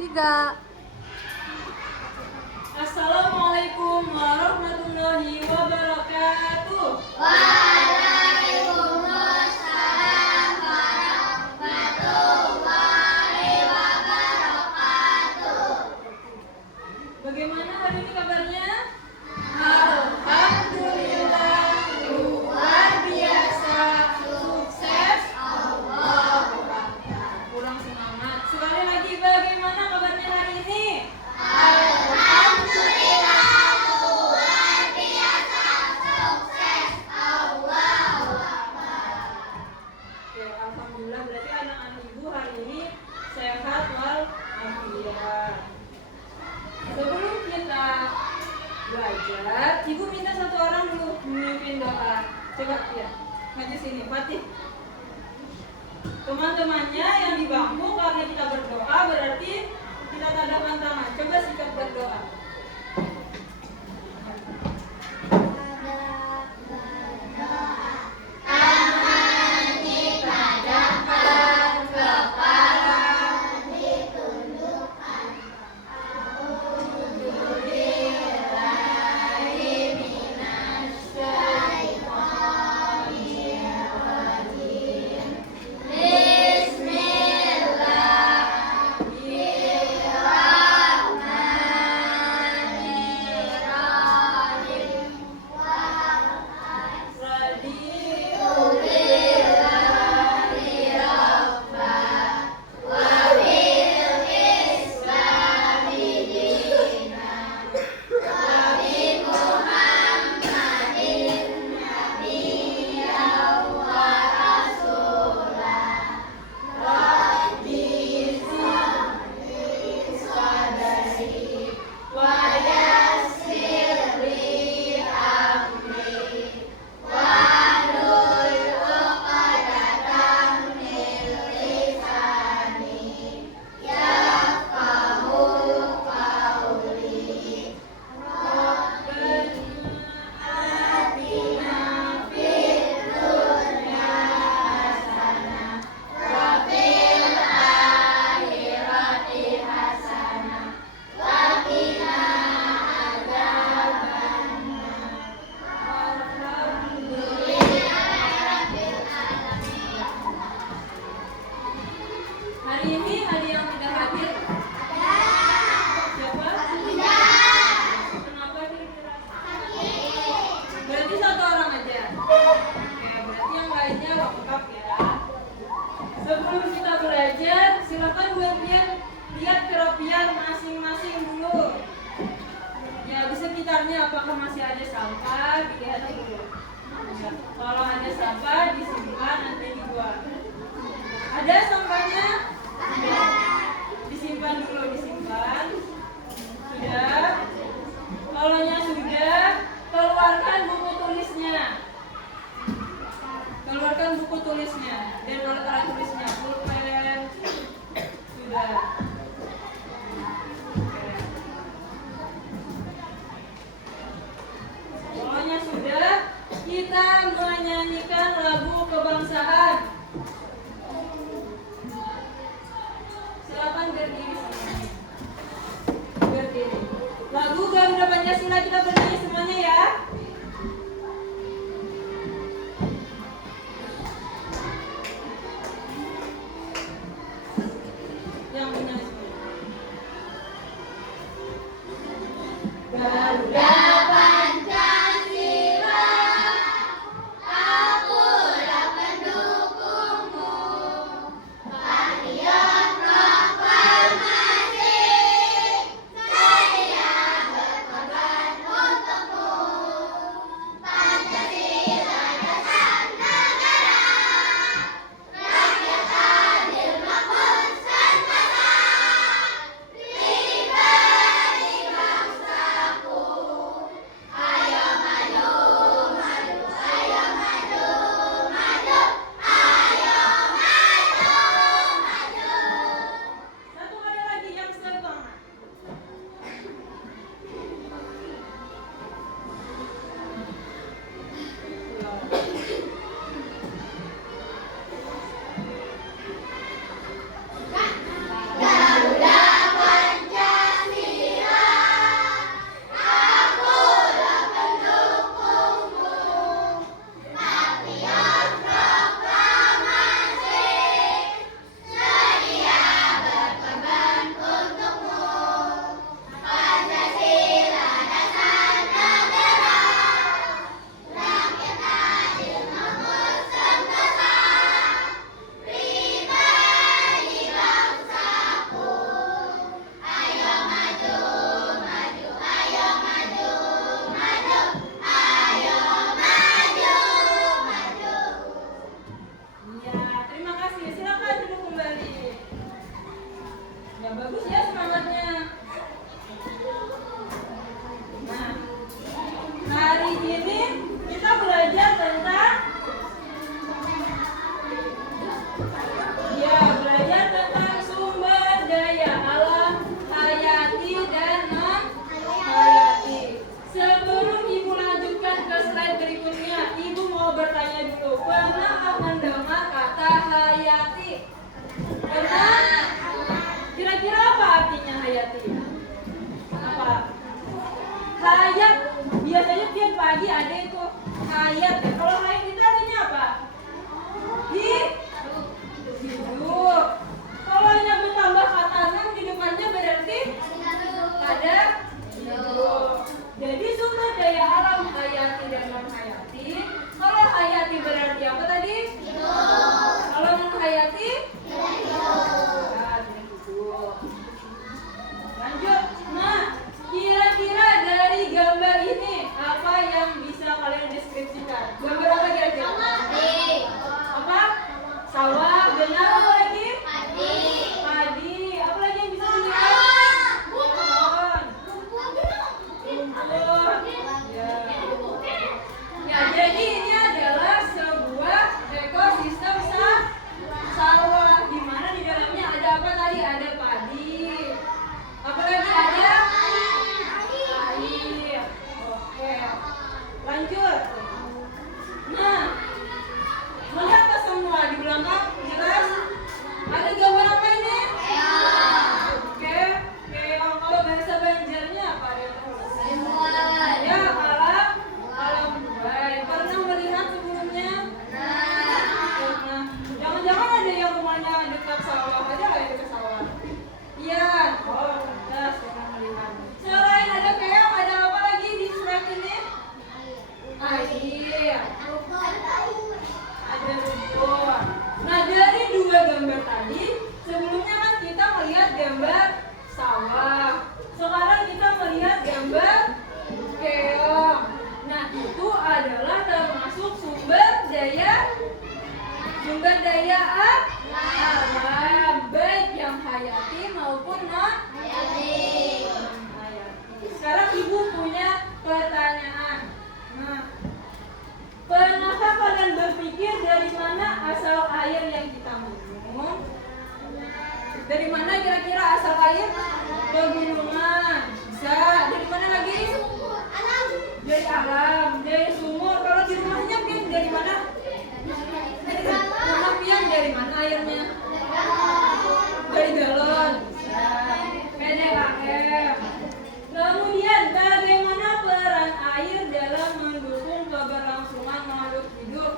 3. Assalamualaikum warahmatullahi wabarakatuh. Waalaikumsalam warahmatullahi wabarakatuh. Bagaimana hari ini kabarnya? Alhamdulillah, luar biasa, sukses, Allahu Akbar. Kurang semangat. Sekali lagi, bagaimana kabarnya hari ini? Alhamdulillah, luar biasa, sukses, Allahu Akbar. Oke, alhamdulillah berarti anak-anak ibu hari ini sehat walafiat. Sebelum kita belajar, ibu minta satu orang dulu memimpin doa. Coba ya, maju sini, Fatih. Teman-temannya yang di bangku, karena kita berdoa berarti kita tandahkan tangan. Coba sikap berdoa. Hari ini ada yang tidak hadir? Siapa? Kenapa kira-kira? Berarti satu orang aja. Oke, berarti yang lainnya lengkap ya. Sebelum kita belajar, silakan buat lihat keropian masing-masing dulu. Ya, di sekitarnya apakah masih ada sampah? Dilihat dulu. Kalau ada sampah disimpan, nanti dibuang. Ada sampahnya? Disimpan dulu, disimpan. Sudah. Kalaunya sudah, keluarkan buku tulisnya. Keluarkan buku tulisnya dan alat-alat tulisnya, pulpen. Sudah. Kalaunya sudah, kita menyanyikan lagu kebangsaan. hayati. Karena kira-kira apa artinya hayati? Apa? Hayat. Biasanya tiap pagi ada itu hayat ya. Kalau hayat itu artinya apa? Hidup. Kalau hanya bertambah kata 6 di depannya berarti ada hidup. Jadi sumber daya alam hayati dan non hayati. Kalau hayati berarti apa tadi? Kalau non hayati? Nah, hidup. Lanjut. Nah, kira-kira dari gambar ini apa yang bisa kalian deskripsikan? Gambar apa kira-kira? Apa? Sawah. Benar. Apa lagi? Padi. Apa lagi yang bisa dilihat? Pohon. Rumput. Ya, jadi ini adalah sebuah ekosistem sawah di mana di dalamnya ada apa tadi? Ada padi. Apa lagi ada? Air. Oke. Lanjut. Nah, melihat ke semua di belakang jelas ada gambar apa ini? Oke. Keong. Kalau bahasa Banjarnya apa? Ada yang tahu? Ya, alam buai. Pernah melihat sebelumnya? Pernah. Jangan-jangan ada yang rumahnya dekat sawah. Ada nggak yang dekat sawah? Iya. Oh, jelas pernah melihat. Selain ada keong, ada apa lagi di surat ini? Air. Ada rumput. Nah, dari dua gambar tadi, sebelumnya kan kita melihat gambar sawah. Sekarang kita melihat gambar keong. Nah, itu adalah termasuk sumber daya alam, baik yang hayati maupun non hayati. Sekarang Ibu punya pertanyaan. Nah, pernahkah kalian berpikir dari mana asal air yang kita minum? Dari mana kira-kira asal air? Pegunungan. Bisa. Dari mana lagi? Dari alam. Dari sumur. Kalau di rumahnya Pian dari mana? Rumah Pian dari mana airnya? Dari galon. Bisa. PDAM. Kemudian bagaimana peran air dalam mendukung keberlangsungan makhluk hidup?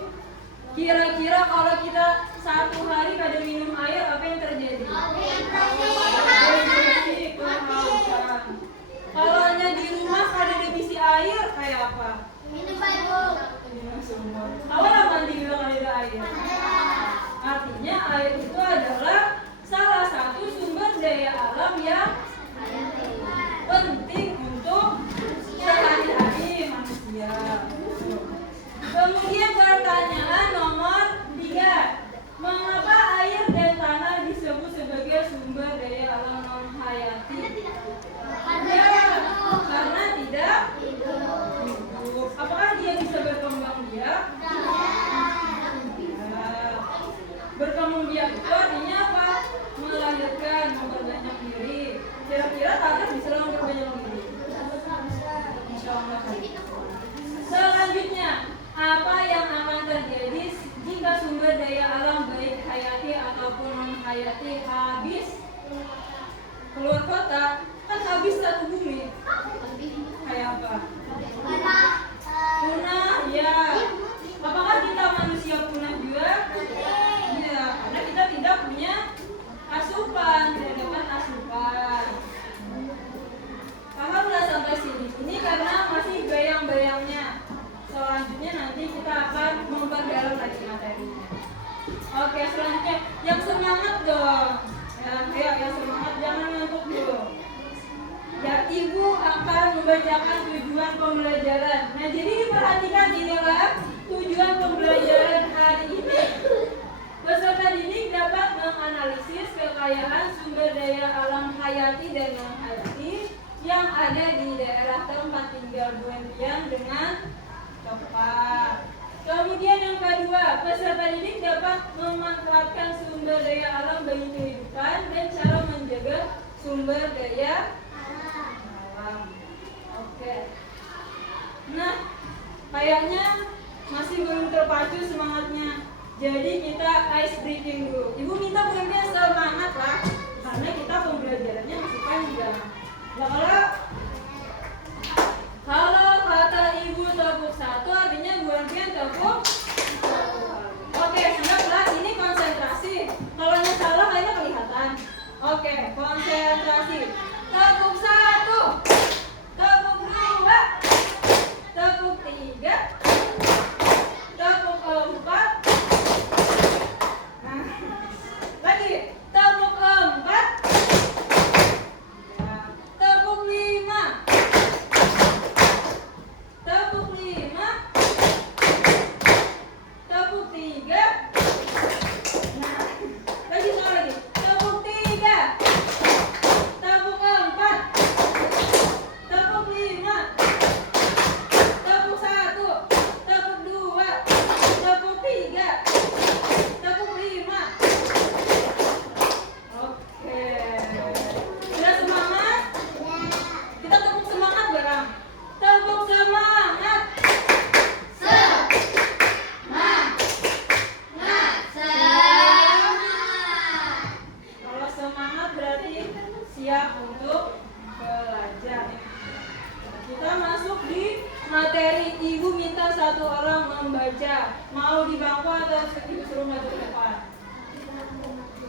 Kira-kira kalau kita satu hari kada minum air, apa yang terjadi? Dehidrasi, kehausan. Kalau hanya di rumah kada ada bisi air, kayak apa? Minum sumur. Awal mandi bilang ada air. Artinya air itu adalah salah satu sumber daya alam yang penting untuk sehari-hari manusia. Kemudian pertanyaan nomor 3. Mengapa air dan tanah disebut sebagai sumber daya alam non hayati? Ya, karena tidak hidup. Apakah dia bisa berkembang biak? Ya. Berkembang biak itu artinya apa? Melahirkan, memperbanyak diri. Kira-kira tanah bisa memperbanyak diri? Insya Allah. Selanjutnya, apa yang akan terjadi jika sumber daya alam baik hayati ataupun non hayati habis? Keluar kota kan habis satu bumi. Kayak apa? Punah, ya. Apakah kita manusia punah juga? Iya, karena kita tidak punya asupan, tidak dapat asupan. Pahamlah sampai sini. Ini karena masih bayang-bayangnya. Selanjutnya nanti kita akan memperdalam lagi materinya. Oke, selanjutnya yang semangat dong. Ya, ayo yang semangat, jangan ngantuk dulu. Ya, Ibu akan membacakan tujuan pembelajaran. Nah, jadi diperhatikan inilah tujuan pembelajaran hari ini. Peserta didik dapat menganalisis kekayaan sumber daya alam hayati dan non hayati yang ada di daerah tempat tinggal Bu Endrian dengan tepat. Kemudian yang kedua, peserta didik dapat memanfaatkan sumber daya alam bagi kehidupan dan cara menjaga sumber daya alam. Oke. Nah, kayaknya masih belum terpacu semangatnya. Jadi kita ice breaking dulu. Ibu minta bukannya semangat lah, karena kita pembelajarannya masih panjang. Nah, kalau kata ibu tepuk satu, artinya Bu Alfian tepuk satu. Oke, anggaplah ini konsentrasi. Kalau yang salah kayaknya kelihatan. Oke, konsentrasi. Tepuk satu, tepuk dua, tepuk tiga, tepuk empat. Nah, lagi tepuk empat, ya, tepuk lima, tepuk lima, tepuk tiga. Nah, lagi sekali lagi, tepuk tiga, tepuk empat, tepuk lima, tepuk satu, tepuk dua, tepuk tiga, tepuk lima. Oke, sudah semangat? Kita tepuk semangat bareng. Tepuk semangat. Kalau semangat berarti siap untuk belajar. Kita masuk di materi. Ibu minta satu orang membaca. Mau di bangku atau ibu suruh maju ke depan?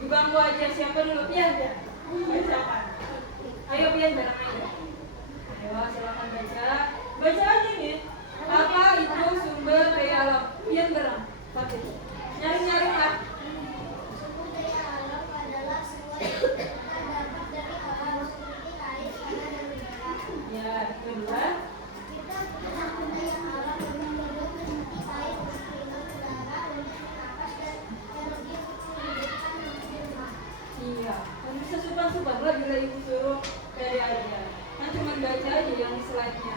Di bangku aja. Siapa dulu? Pian ya? Bacakan. Ayo Pian bareng aja. Ayo silakan baca. Baca aja nih. Apa itu sumber daya alam? Pian bareng. Satu. Nyari-nyari lah. Sumber daya alam adalah semua yang dapat dari alam seperti air, tanah, dan udara. Ya, kedua. Kita punya sumber daya alam yang beragam seperti air, oksigen, udara, udara napas, dan energi untuk menghidupkan rumah. Iya, kan bisa supan-supan lah bila ibu suruh dari aja. Kan cuma baca aja yang di slide-nya.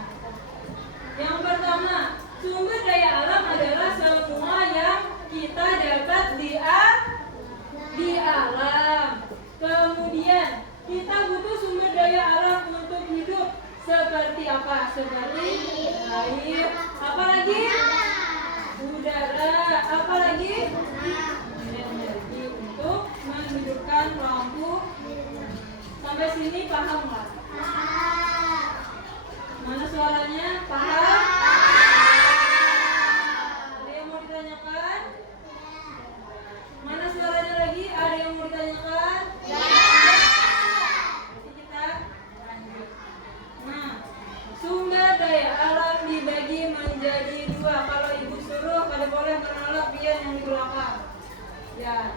Yang pertama, sumber daya alam adalah semua yang kita dapat di alam. Kemudian, kita butuh sumber daya alam untuk hidup. Seperti apa? Seperti air. Apa lagi? Udara. Apa lagi? Energi untuk menghidupkan lampu. Sampai sini paham nggak? Mana suaranya? Paham? Ada yang mau ditanyakan? Mana suaranya lagi? Ada yang mau ditanyakan? Nanti kita lanjut. Nah, sumber daya alam dibagi menjadi dua. Kalau ibu suruh, pada boleh menolak Pian yang di belakang. Ya,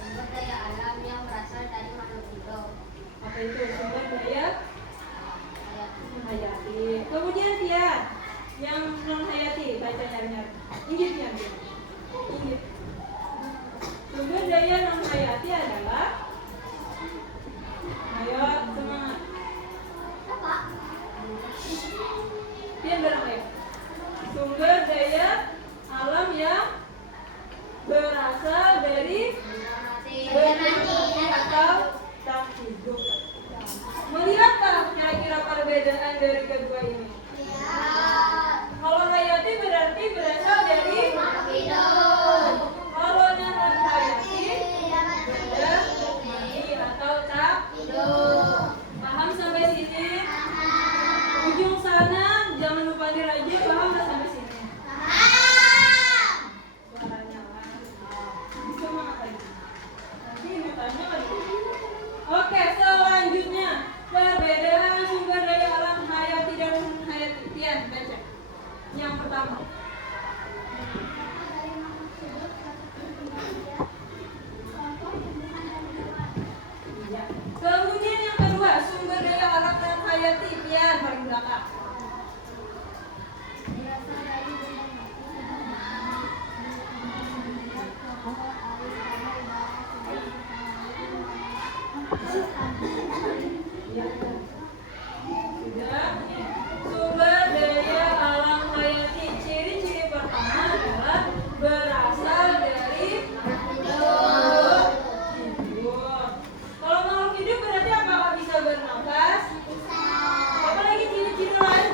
Sumber daya alam yang berasal dari makhluk hidup. apa itu sumber daya hayati? Kemudian Pian, yang non hayati, baca nyari-nyari. Inggit Pian. Inggit. Sumber daya non hayati adalah, ayo semangat. Apa? Pian bareng ya. Sumber daya alam yang berasal dari benda atau tak hidup. Melihatkah kira-kira perbedaan dari kedua ini? Kalau hayati berarti berasal dari kalau non hayati benda mati atau tak paham sampai sini? Ujung sana jangan lupa dirajin. Paham nggak sampai sini? Suaranya lah. Semangat lagi. Nanti mau tanya lagi. Oke, selanjutnya perbedaan sumber daya alam hayati dan non hayati. Pian, baca. Yang pertama. Ya. Kemudian yang kedua, sumber daya alam non hayati. Pian, paling belakang. Sudah. Sumber daya alam hayati. Ciri-ciri pertama adalah berasal dari makhluk hidup. Kalau makhluk hidup berarti apakah bisa bernapas? Apalagi ciri-ciri lain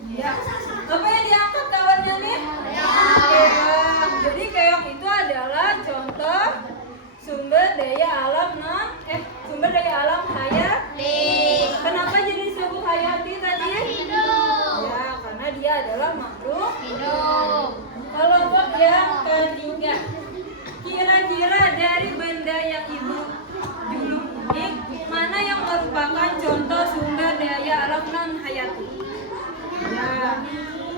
Ya. Apa yang diangkat kawannya nih? Keong. Jadi keong itu adalah contoh sumber daya alam sumber daya alam hayati. Kenapa jadi disebut hayati tadi? Ya, karena dia adalah makhluk hidup. Kelompok yang ketiga, kira-kira dari benda yang ibu julung ini mana yang merupakan contoh sumber daya alam non hayati? Ya,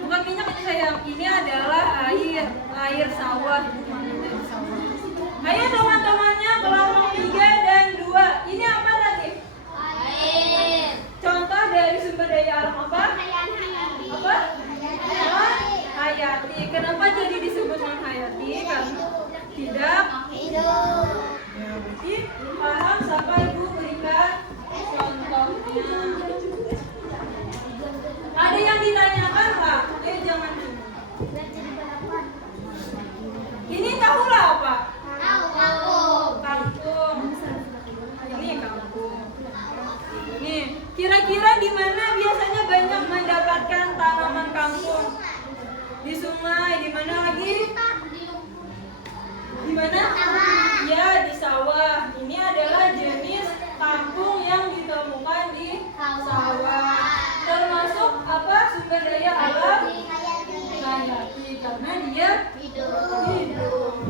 bukan minyak ini sayang. Ini adalah air sawah. Dari sawah. Ayo teman-temannya kelompok 3 dan 2. Ini apa tadi? Air. Contoh dari sumber daya alam apa? Apa? Hayati. Kenapa jadi disebut non hayati? Karena tidak Hidup. ya, berarti paham sampai ibu berikan contohnya. Ada yang ditanyakan nggak? Jangan dulu. Ini tahulah apa? Kangkung. Ini kangkung. Nih, kira-kira di mana biasanya banyak mendapatkan tanaman kangkung? Di sungai, di mana lagi? Di mana? Ya, di sawah. Ini adalah jenis kangkung yang ditemukan di sawah. Termasuk apa? Sumber daya alam hayati karena dia hidup.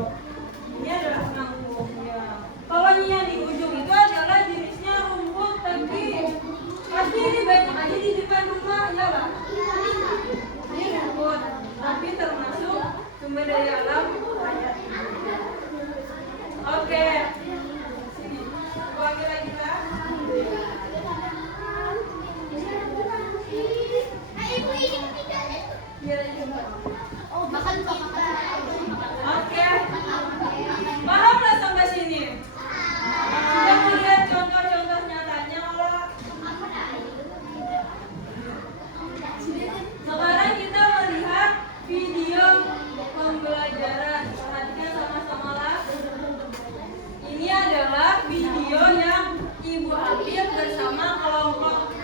Ini adalah kangkungnya. Kalau ini yang di ujung itu adalah jenisnya rumput tebing. Pasti ini banyak aja di depan rumah, ya Pak? Ini rumput, tapi termasuk sumber daya alam hayati. Oke. Sini. Ulangi lagi kita. Oke. Paham nggak sampai sini? Sudah melihat contoh-contoh nyatanya kalau sekarang kita melihat video pembelajaran. Perhatikan sama-sama lah. Ini adalah video yang Ibu ambil bersama kelompok.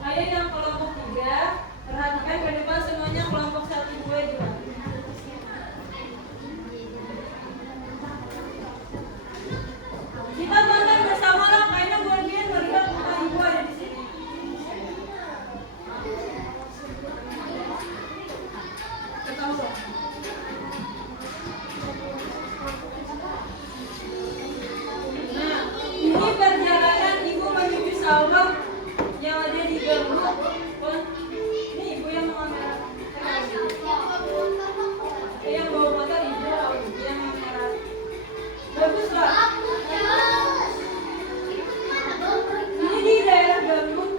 Ayo yang kelompok 3. Perhatikan ke depan semuanya kelompok 1, 2 juga. Kita tonton bersama lah, kayaknya bagian melihat muka ibu ada di sini. Ketahuan. Nah, ini perjalanan ibu menuju sawah yang ada di Gambut. Ini ibu yang mengambil. Yang bawa motor ibu, yang mengambil. Bagus lah. Ini di daerah Gambut.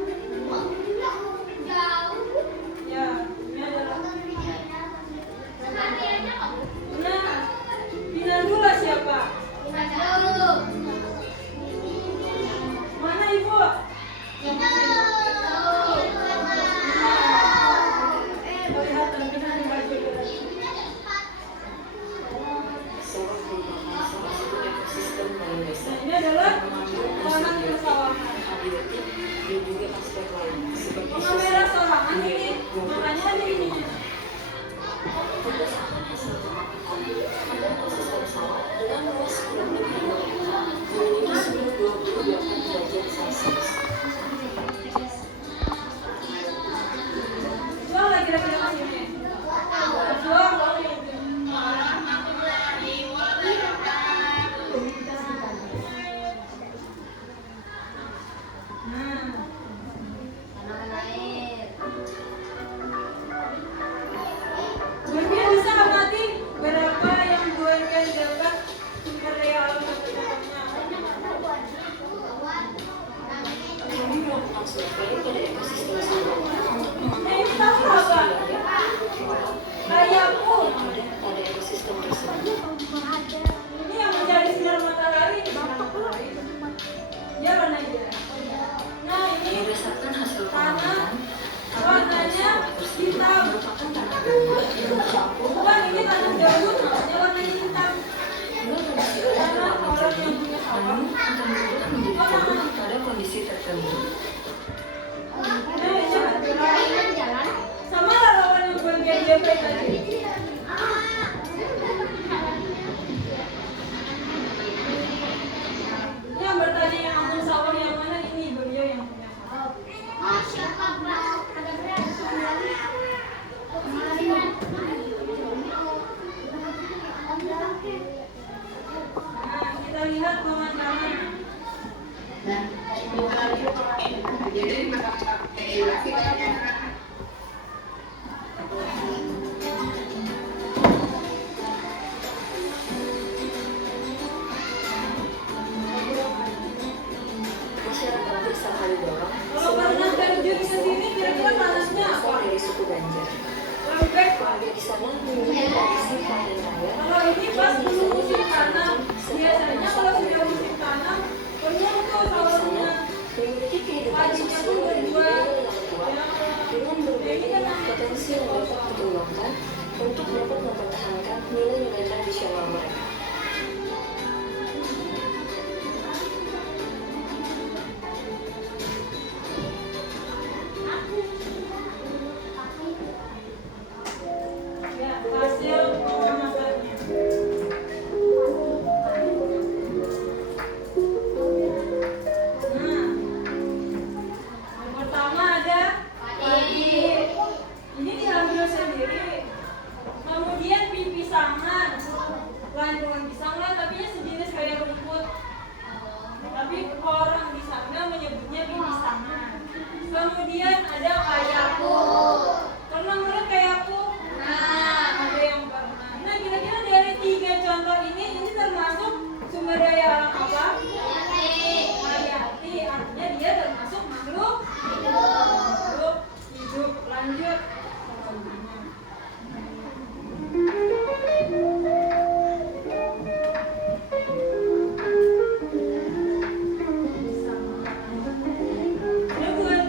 Ya, ini adalah. Nah, Pinandula siapa? Mana ibu? Kelihatan Pinandula baju. Nah, ini adalah tanah persawahan. Pengamera sorangan ini, makanya ada ini. Jual lagi lagi sini. Jual. Bagian bisa amati berapa yang buahkan dapat sumber daya alam tertentunya. Nah, ini tahu apa? Ayamku. Ini yang menjadi sinar matahari. Ya warna aja. Nah, ini tanah warnanya hitam. Bukan, ini tanah gambut, makanya warnanya hitam. Tanah orang yang punya sawah. Pada kondisi tertentu. Nah, ini adalah Banjar. Lembek Pak. Warga di sana memiliki tradisi panen raya. Kalau ini pas dulu musim tanam, biasanya kalau sudah musim tanam, penuh tuh sawahnya. Memiliki kehidupan Paginya sosial tuh dan budaya berbuah. yang kuat dengan berbagai potensi yang dapat dikembangkan untuk dapat mempertahankan nilai-nilai tradisional mereka. Ya, hasil pengemasannya. Nah, yang pertama ada padi. Ini diambil sendiri. Kemudian pisangan. Lain bukan pisang lah, tapi sejenis kayak rumput. Tapi orang di sana menyebutnya pisangan. Kemudian ada kayaku. Pernah melihat kayaku? Nah, ada yang pernah. Nah, kira-kira dari 3 contoh ini termasuk sumber daya alam apa? Hayati. Artinya dia termasuk makhluk hidup. Lanjut.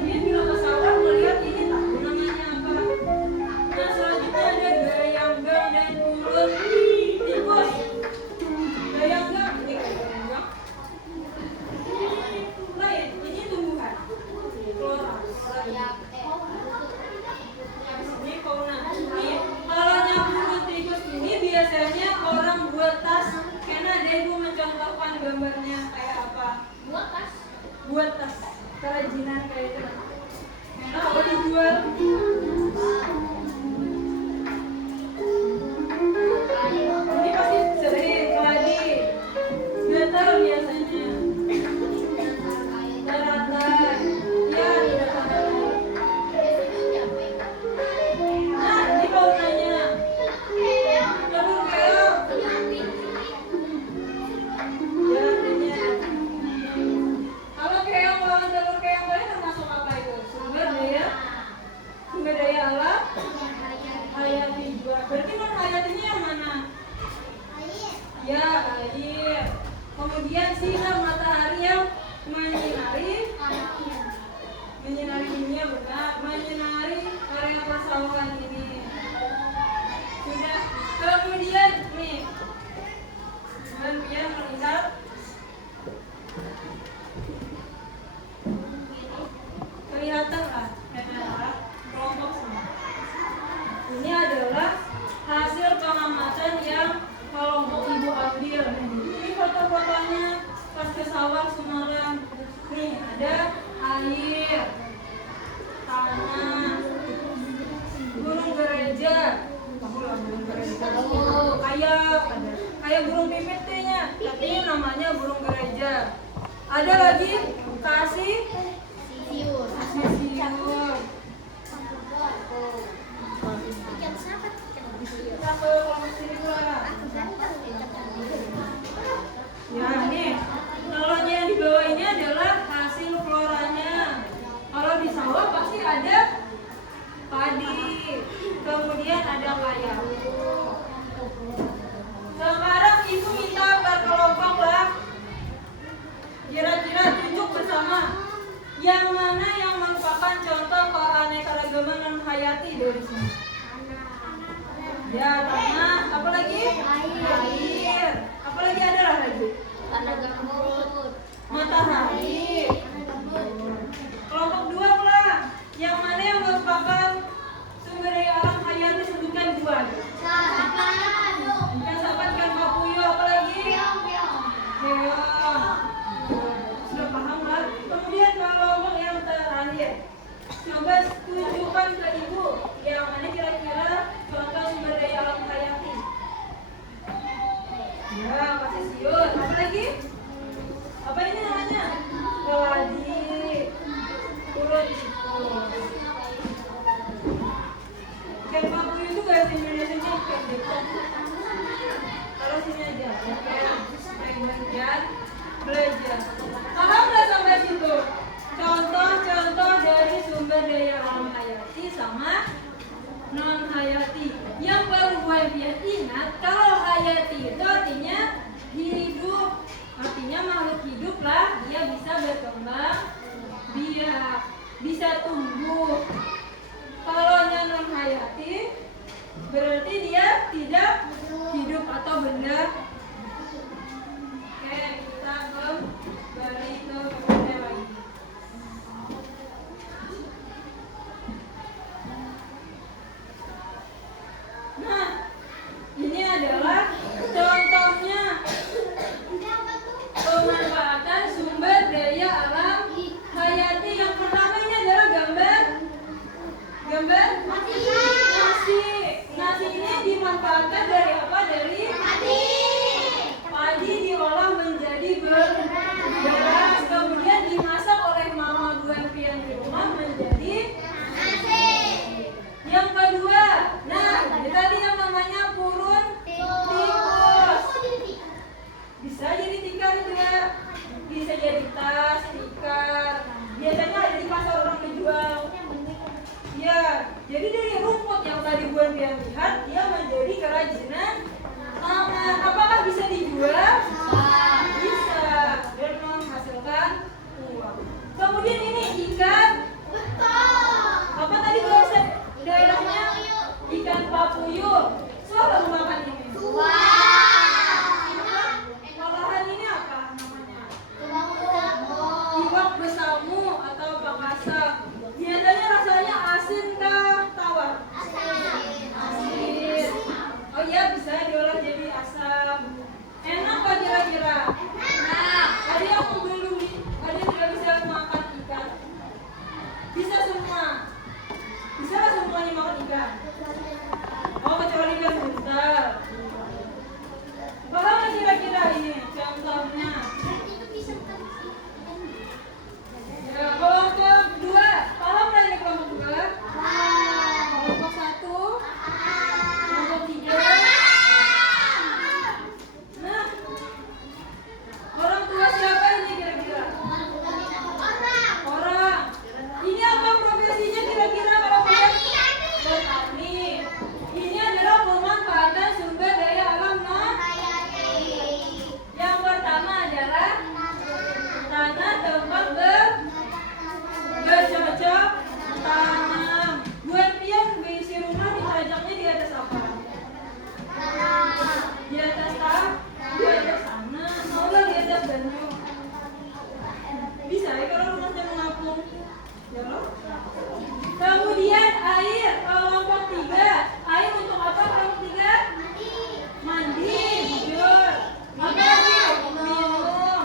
Dia bilang ke sawah melihat ini tahu namanya apa. Nah, selanjutnya ada gayanggang dan ulut tikus. Gayanggang, ini gayanggang. Lain, ini tumbuhan. Flora. Ini fauna. Nih, kalau nyambung tikus ini biasanya orang buat tas. Karena ada ibu mencontohkan gambarnya kayak apa? Buat tas. Kerajinan kayak itu. Nah, kalau dijual ini pasti sering keladi. Getar biasanya. Teratai. Ya, di teratai. Nah, ini faunanya. Telur keong. Ya, artinya. Kalau keong lawan telur keong tadi termasuk apa itu? Sumber daya alam. Hayati juga. Berarti non hayatinya yang mana? Ya, air. Kemudian sinar matahari yang menyinari dunia, benar, menyinari area persawahan ini. Sudah. Kemudian nih, dan dia melihat kelihatan lah kelompok semua. Ini adalah hasil pengamatan yang kelompok ibu ambil. Ini foto-fotonya pas ke sawah Semarang. Nih ada air, tanah, burung gereja. Tahu lah burung gereja. Kayak burung pipit tehnya, tapi namanya burung gereja. Ada lagi kasih siur. Ya, nih. Kalau yang di bawah ini adalah hasil floranya. Kalau di sawah pasti ada padi. Kemudian ada kayaku. Sekarang ibu minta berkelompok lah. Kira-kira tunjuk bersama yang mana yang merupakan contoh keanekaragaman non hayati dari sini. Ya, tanah, apalagi? Air. Apalagi ada lah lagi? Matahari. Kelompok 2 pula. Yang mana yang merupakan sumber daya alam hayati, sebutkan 2. Yang sahabatkan Papuyo, apalagi? Keong. Sudah paham lah. Kemudian kelompok yang terakhir. Coba tunjukkan ke ibu yang mana kira-kira contoh sumber daya alam hayati. Ya, pasti siur. Apa lagi? Apa ini namanya? Keladi. Ulut tikus. Ikan papuyo itu bahasa Indonesianya ikan dekat. Kalau sini aja. Belajar. Paham nggak sampai situ? Contoh-contoh dari sumber daya alam hayati sama Pian ingat kalau hayati itu artinya hidup, artinya makhluk hidup lah, dia bisa berkembang, dia bisa tumbuh. Kalau non hayati berarti dia tidak hidup atau benda. Oke, kita kembali ke PPT lagi. Nah, ini adalah contohnya pemanfaatan sumber daya alam hayati. Yang pertama ini adalah gambar nasi. Nasi ini dimanfaatkan dari apa? Dari padi diolah menjadi beras, kemudian dimasak oleh mama Buan Pian di rumah menjadi nasi. Yang kedua, nah ini tadi yang namanya purun tikus. Bisa jadi tikar juga, bisa jadi tas, tikar. Biasanya ada di pasar orang menjual. Ya, jadi dari rumput yang tadi Buan Pian lihat, dia menjadi kerajinan tangan. Apakah bisa dijual? Bisa, dan menghasilkan uang. Kemudian ini ikan. Apa tadi bahasa daerahnya? Ikan papuyuh. Selalu makan ini. Olahan ini apa namanya? Iwak besamu atau pakasa. Biasanya rasanya asin kah tawar? Asin. Oh iya, bisa diolah jadi asam. Enak kok kira-kira? Nah, ada yang belum, ada yang tidak bisa makan ikan. Bisa semua. Bisa lah semuanya makan ikan. Oh, kecuali ikan buntal. Paham nggak kira-kira ini contohnya? Ya, kelompok kedua, paham nggak ini kelompok kedua? Kelompok satu, kelompok tiga. Nah, orang tua siapa ini kira-kira? Orang. Ini apa profesinya kira-kira kalau kalian? Petani. Ini adalah pemanfaatan sumber daya alam non. Yang pertama adalah tanah tempat bercocok tanam. Buat Pian berisi rumah ditajaknya di atas apa? Di atas tanah. Mau nggak di atas danau? Bisa ya kalau rumahnya mengapung. Ya loh. Kemudian air, kelompok tiga. Air untuk apa kelompok tiga? Mandi. Jujur. Apa lagi? Minum.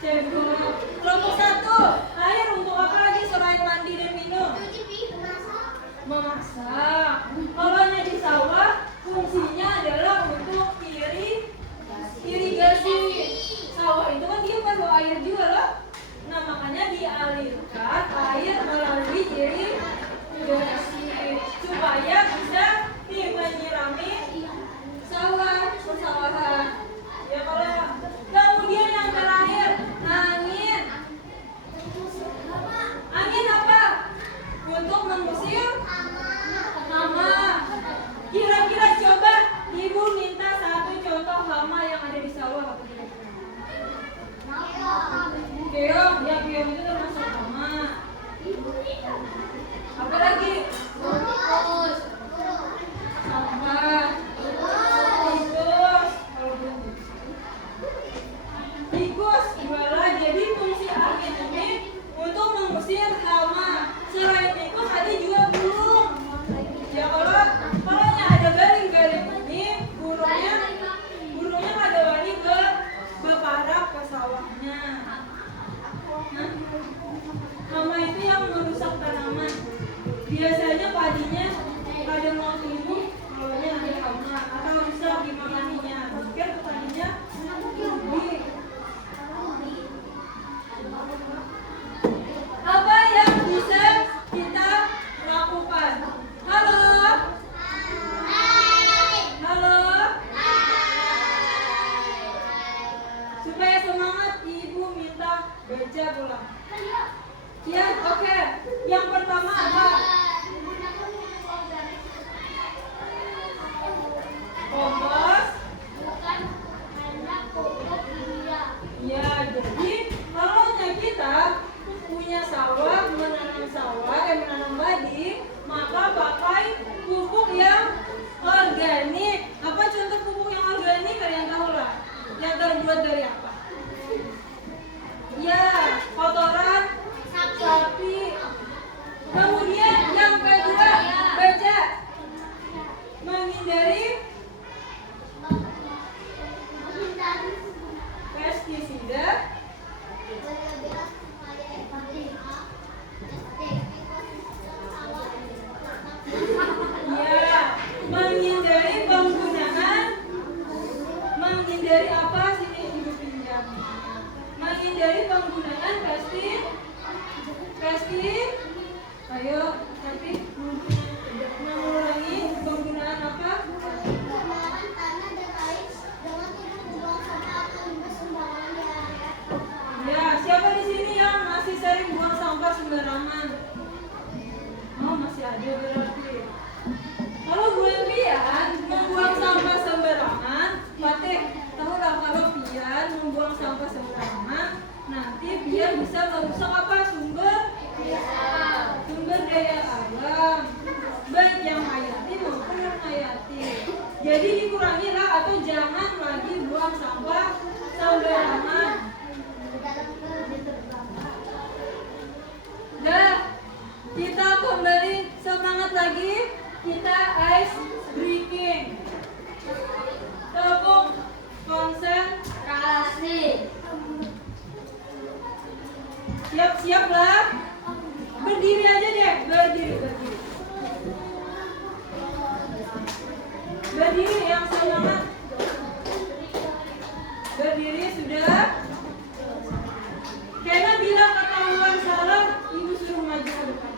Cebok. Kelompok satu. Air untuk apa lagi selain mandi dan minum? Memasak. Kalau di sawah, fungsinya adalah untuk irigasi. Sawah itu kan dia perlu air juga loh. Nah, makanya dialirkan air melalui irigasi supaya bisa menyirami persawahan. Ya kalau kemudian yang terakhir angin. Angin apa? Untuk mengusir hama. Kira-kira coba ibu minta satu contoh hama yang ada di sawah apa kira-kira? Keong, ya keong itu termasuk hama. Apa lagi? Sampah. Tikus jualan. Jadi fungsi angin ini untuk mengusir hama. Selain tikus ada juga burung. Ya kalau ada garing-garing ini burungnya pada wani berparah ke sawahnya. Nah, hama itu yang merusak tanaman. Biasanya padinya pada mau tumbuh, kalaunya ada hama atau rusak dimakaninya. Mungkin petaninya rugi. Apa yang bisa kita lakukan? Halo? Halo? Supaya semangat, ibu minta baca pulang. Ya, oke. Yang pertama apa? tapi mengurangi penggunaan apa? Penggunaan tanah dan air dengan tidak membuang sampah atau limbah sembarangan di area persawahan. Ya, siapa di sini yang masih sering buang sampah sembarangan? Oh, masih ada berarti. Kalau Bu Pian membuang sampah sembarangan, Fatih, tahu lah kalau Pian membuang sampah sembarangan, nanti Pian bisa merusak apa? Sumber daya alam, baik yang hayati maupun non hayati. Jadi dikurangilah atau jangan lagi buang sampah sembarangan. Dah, kita kembali semangat lagi. Kita ice breaking. Tepuk konsentrasi. Siap-siap lah. Berdiri aja deh, berdiri. Berdiri yang semangat. Berdiri sudah. Karena bila ketahuan salah, ibu suruh maju ke depan.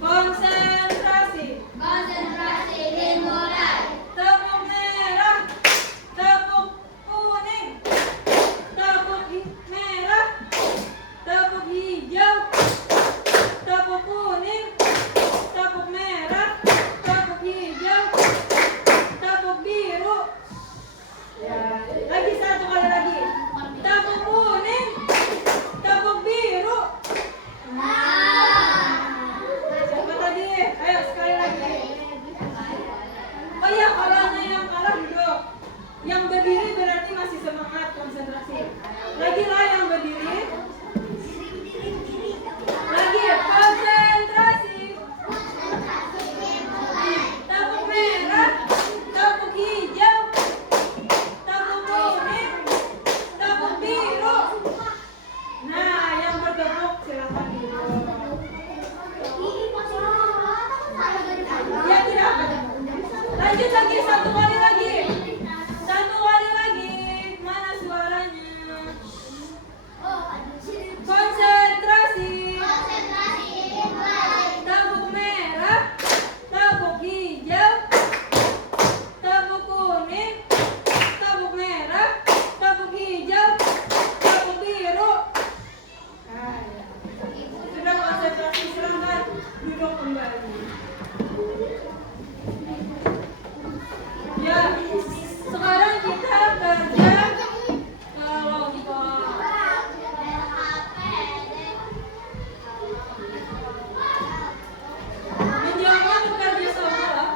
Konsentrasi. Konsentrasi dimulai. Tepuk merah, tepuk kuning, tepuk merah, tepuk hijau, tepuk kuning, tepuk merah, tepuk hijau, tepuk biru. Ya, lagi satu kali lagi. Tepuk kuning, tepuk biru. Siapa tadi? Ayo sekali lagi. Oh ya, kalau hanya yang kalah duduk. Yang berdiri berarti masih semangat konsentrasi. Lagi lah yang berdiri. Lagi konsentrasi. Tepuk merah, tepuk hijau, tepuk kuning, tepuk biru. Nah, yang bertepuk silakan duduk. Ya tidak. Lanjut lagi satu kali lagi. Satu kali lagi. Mana suaranya? Konsentrasi. Konsentrasi dimulai. Tepuk merah, tepuk hijau, tepuk kuning, tepuk merah, tepuk hijau, tepuk biru. Nah, ya. Sudah konsentrasi, silahkan duduk kembali. Ya, sekarang kita kerja kelompok. Menjawab bekerja sama.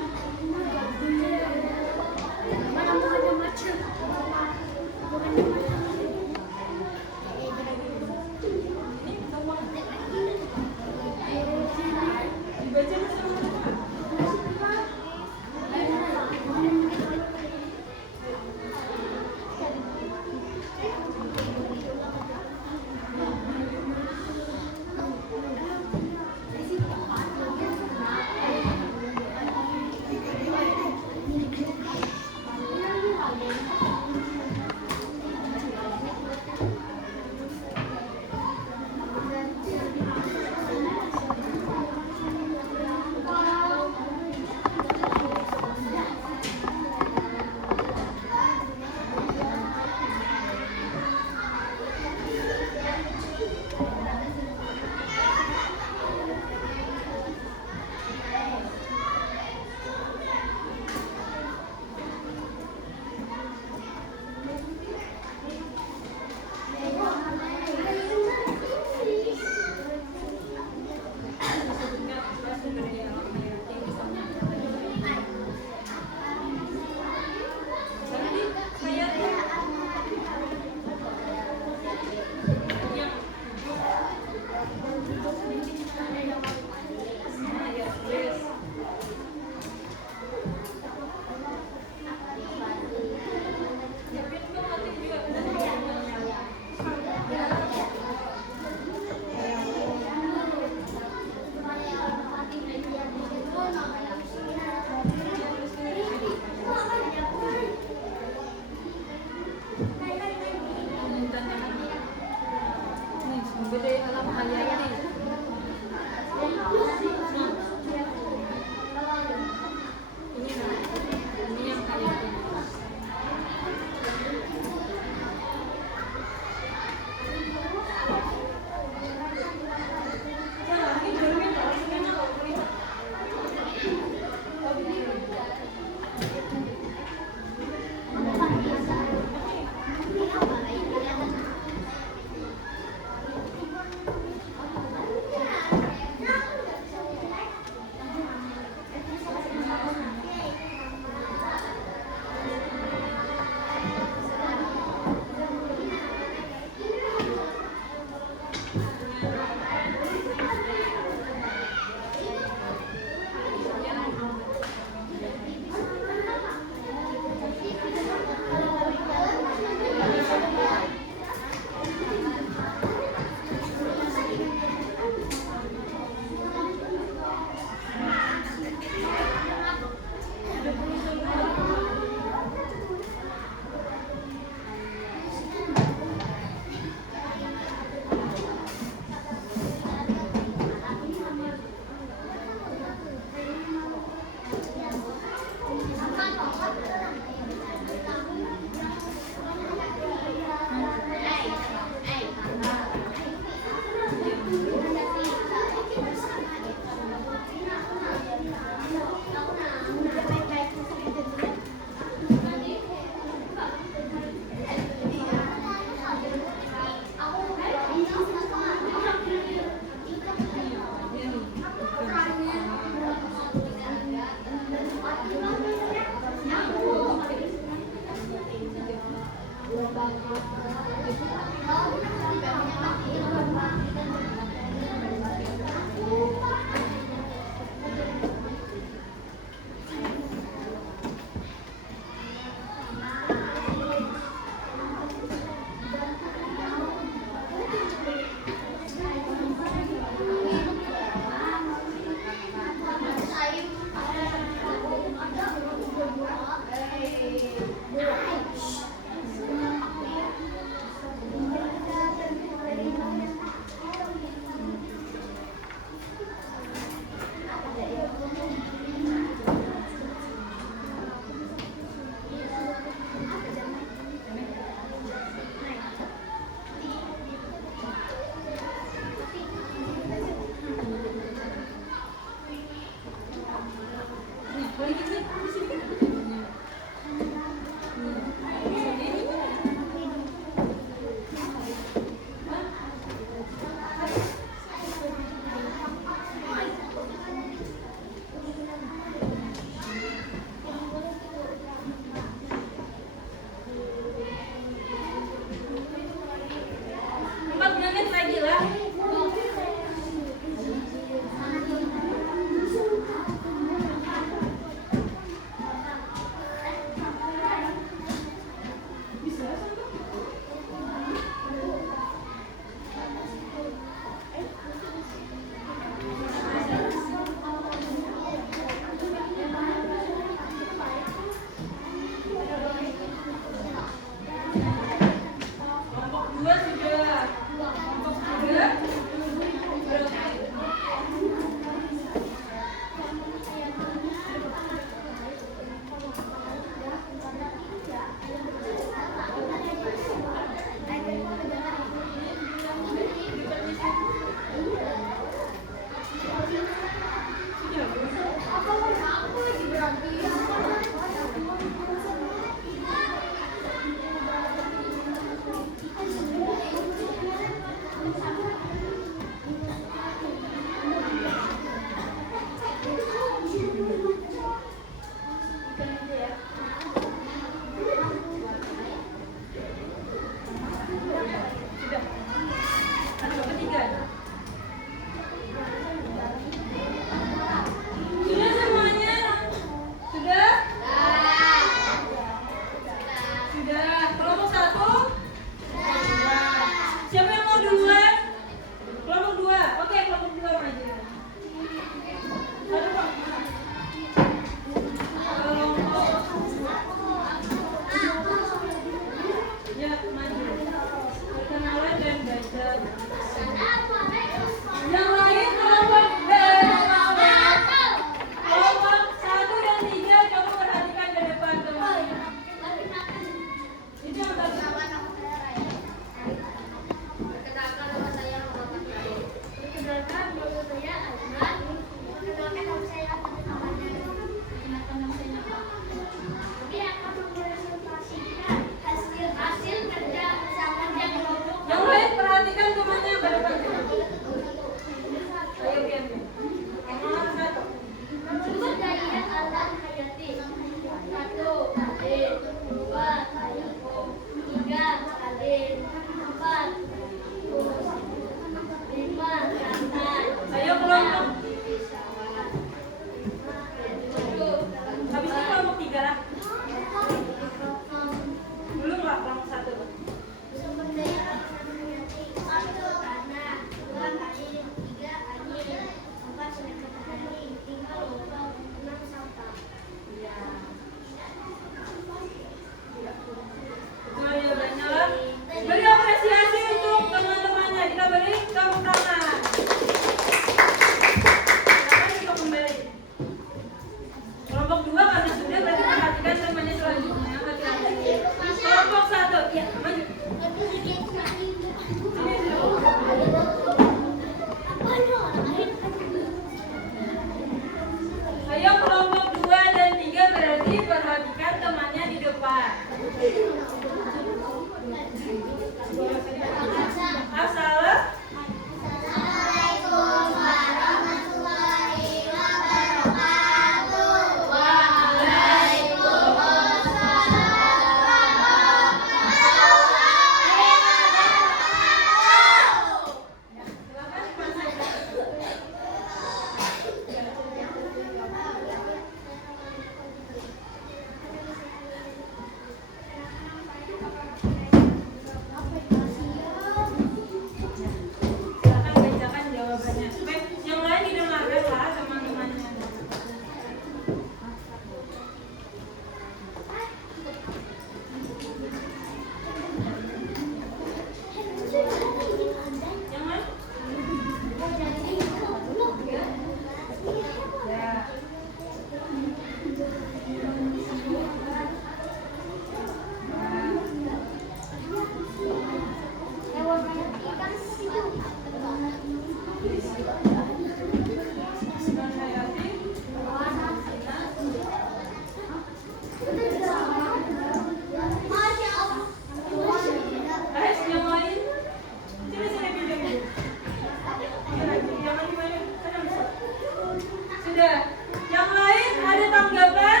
sudah. Yang lain ada tanggapan?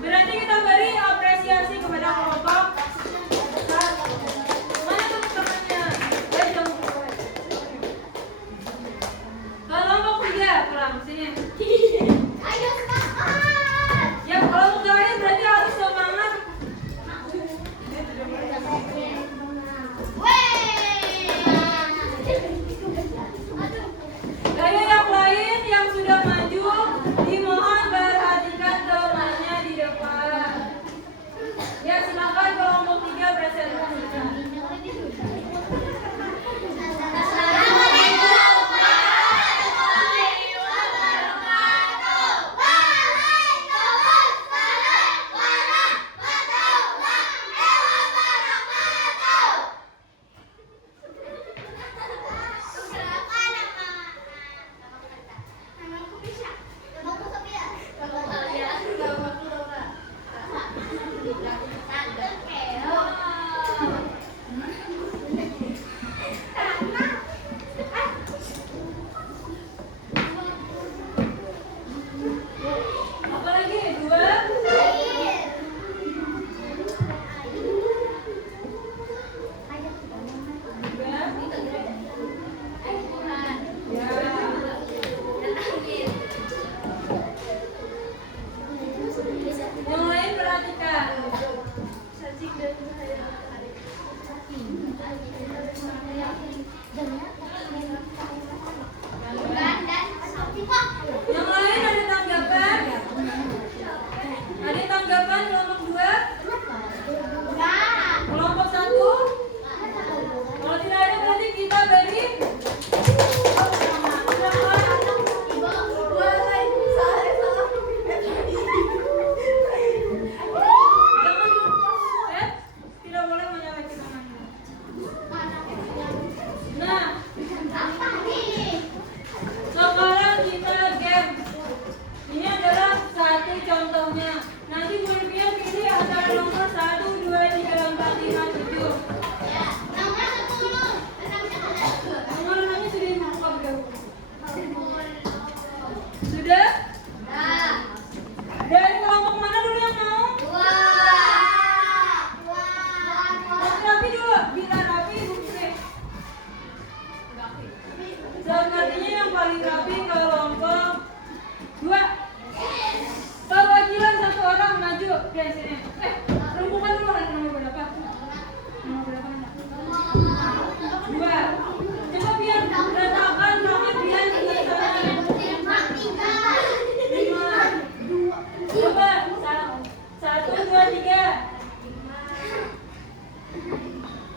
Berarti kita beri apresiasi kepada kelompok. Mana teman-temannya? Kelompok 3, pulang sini. Ayo semangat. Ya, kelompok lain berarti harus semangat. Gaya yang lain yang sudah maju dimohon perhatikan temannya di depan. Ya, silakan kelompok 3 presentasikan. Apalagi 2? Yang lain perhatikan. Yang lain ada tanggapan? Ada tanggapan kelompok 2? Kelompok 1? Kalau tidak ada berarti kita beri tidak boleh menyalahkan tangannya. Nah, sekarang kita game. Ini adalah satu contohnya. Nanti murid-murid pilih antara nomor 1, 2, 3, 4, 5, 7. Nomor-nomornya sudah dibuka belum? Sudah? Dari kelompok mana dulu yang mau? Rapi dulu, bila rapi bukti. Sepertinya yang paling rapi kelompok 2. Perwakilan 1 orang maju ke sini. Rumpukan dulu nomor berapa? Nomor berapa? 2. Coba biar ratakan kami biar di sana. 5. Coba 1, 2, 3.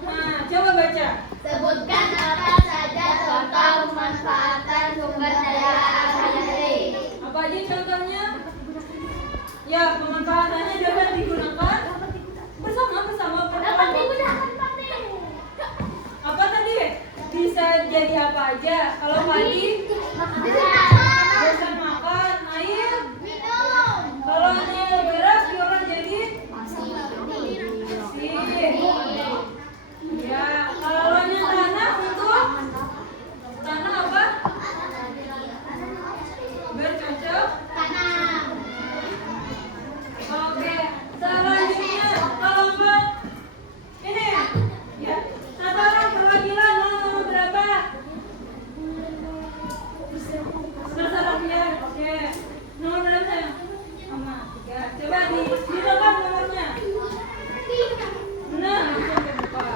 Nah, coba baca. Sebutkan apa saja contoh pemanfaatan sumber daya alam negeri. Apa aja contohnya? Ya, pemanfaatannya dapat digunakan bersama. Dapat digunakan pakai. Apa tadi? Bisa jadi apa aja? Kalau pagi, bisa makan, air. Minum. Kalau ini beras, diolah jadi sih. Ya, kalau ini tanah untuk tanah apa? Bercocok. Tanam. Oke, selanjutnya kelompok ini ya. 1 orang perwakilan nomor berapa? Terserah ya. Oke. Nomor berapa sayang? Sama 3. Coba dibuka nomornya. Nah, langsung dibuka.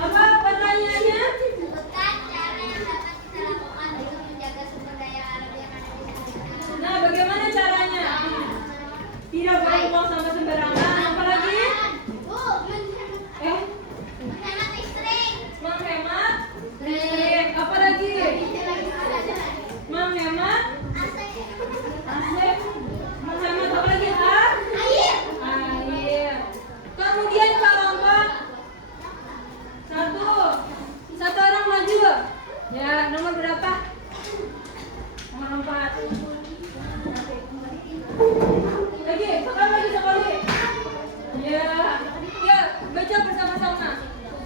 Apa pertanyaannya? Sebutkan cara yang dapat kita lakukan untuk menjaga sumber daya alam yang ada di sekitar. Nah, bagaimana caranya? Tidak boleh buang sampah sembarangan. Apalagi? Menghemat listrik. Menghemat listrik. Apalagi? Menghemat AC. AC. Menghemat apa lagi? Air. Air. Kemudian kelompok 1. 1 orang maju. Ya, nomor berapa? Nomor 4. Lagi, sekali. Ya, ya, baca bersama-sama.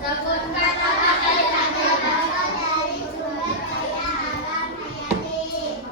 Sebutkan apa saja contoh dari sumber daya alam hayati.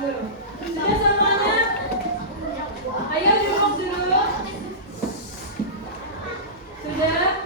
dulu. Sudah semuanya? Ayo duduk dulu. Sudah?